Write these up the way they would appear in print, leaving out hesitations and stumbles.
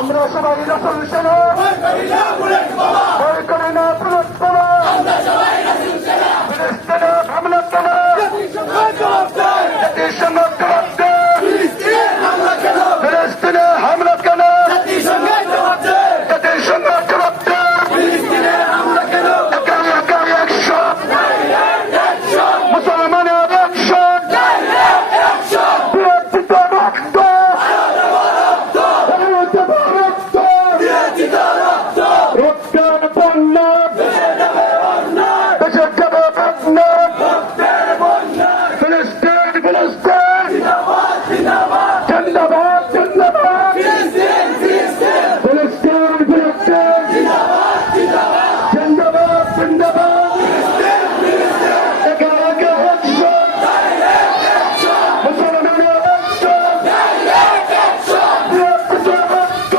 আমরা সবাই রাসূল ভয় করি না পুলিশ বাবা ফিলিস্তিনে হামলা কেন জাতিসংঘ জবাব দেয় ফিলিস্তিনে হামলা কেন জাতিসংঘ জবাব দেয় অ্যাকশন মুসলমানের অ্যাকশন বিরোধিত রক্ত রক্তের বন্যা দেশের যাবে বন্যা ফিলিস্তিন ফিলিস্তিন জিন্দাবাদ জিন্দাবাদ ফিলিস্তিন ফিলিস্তিন জিন্দাবাদ জিন্দাবাদ একে একে অ্যাকশন মুসলমানের অ্যাকশন বিরোধিত রক্ত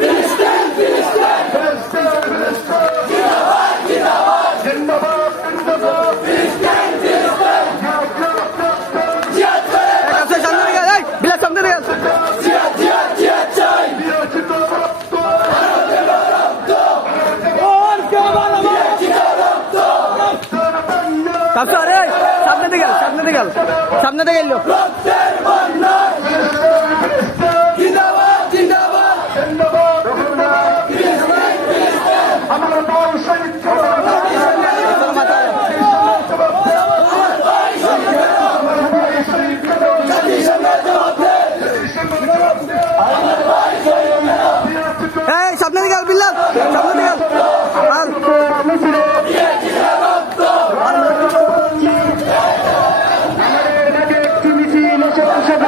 Filistin, Filistin, Filistin, Filistin, Filistin. কাউসার এই সামনে দিকে গেল সামনে দিকে এলো আমার দল শহীদ এই সামনে দিকে গেল বিল্লাল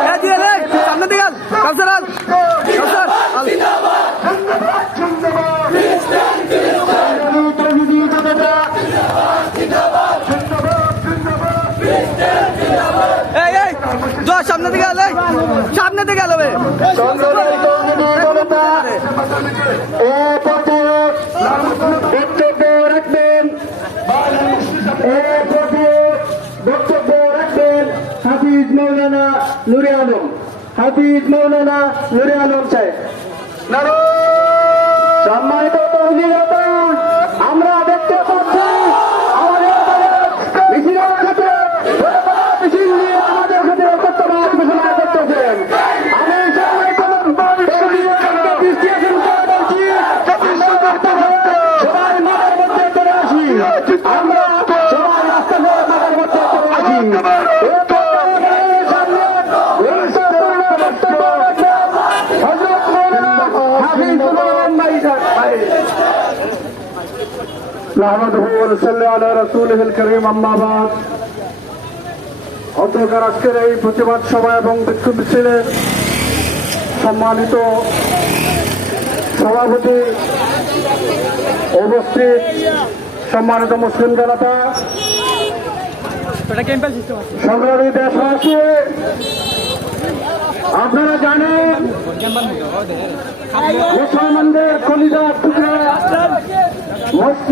সামনে দিকে সামনে দিকে কাউসার সামনে দিকে গেল সামনে দিকে গেল বক্তব্য রাখবেন হাফিজ মৌলানা নুরে আলম সাহেব। সম্মানিত আমরা দেখতে পাচ্ছি আমাদের মিছিলের ক্ষেত্রে মিছিল নিয়ে আমাদের ক্ষেত্রে কর্তব্য ঘোষণা করতেছেন। আমি সবাই মাঠের মধ্যে চলে আসি, আমরা সবাই রাস্তা করে মাঠের মধ্যে চলে আসি। অন্ধকার আজকের এই প্রতিবাদ সভা এবং বিক্ষোভ মিছিলের সম্মানিত সভাপতি, উপস্থিত সম্মানিত মুসলিম জনতা, সংগ্রামী দেশবাসী, আপনারা জানেন মুসলমানদের কলিজার টুকরা মসজিদ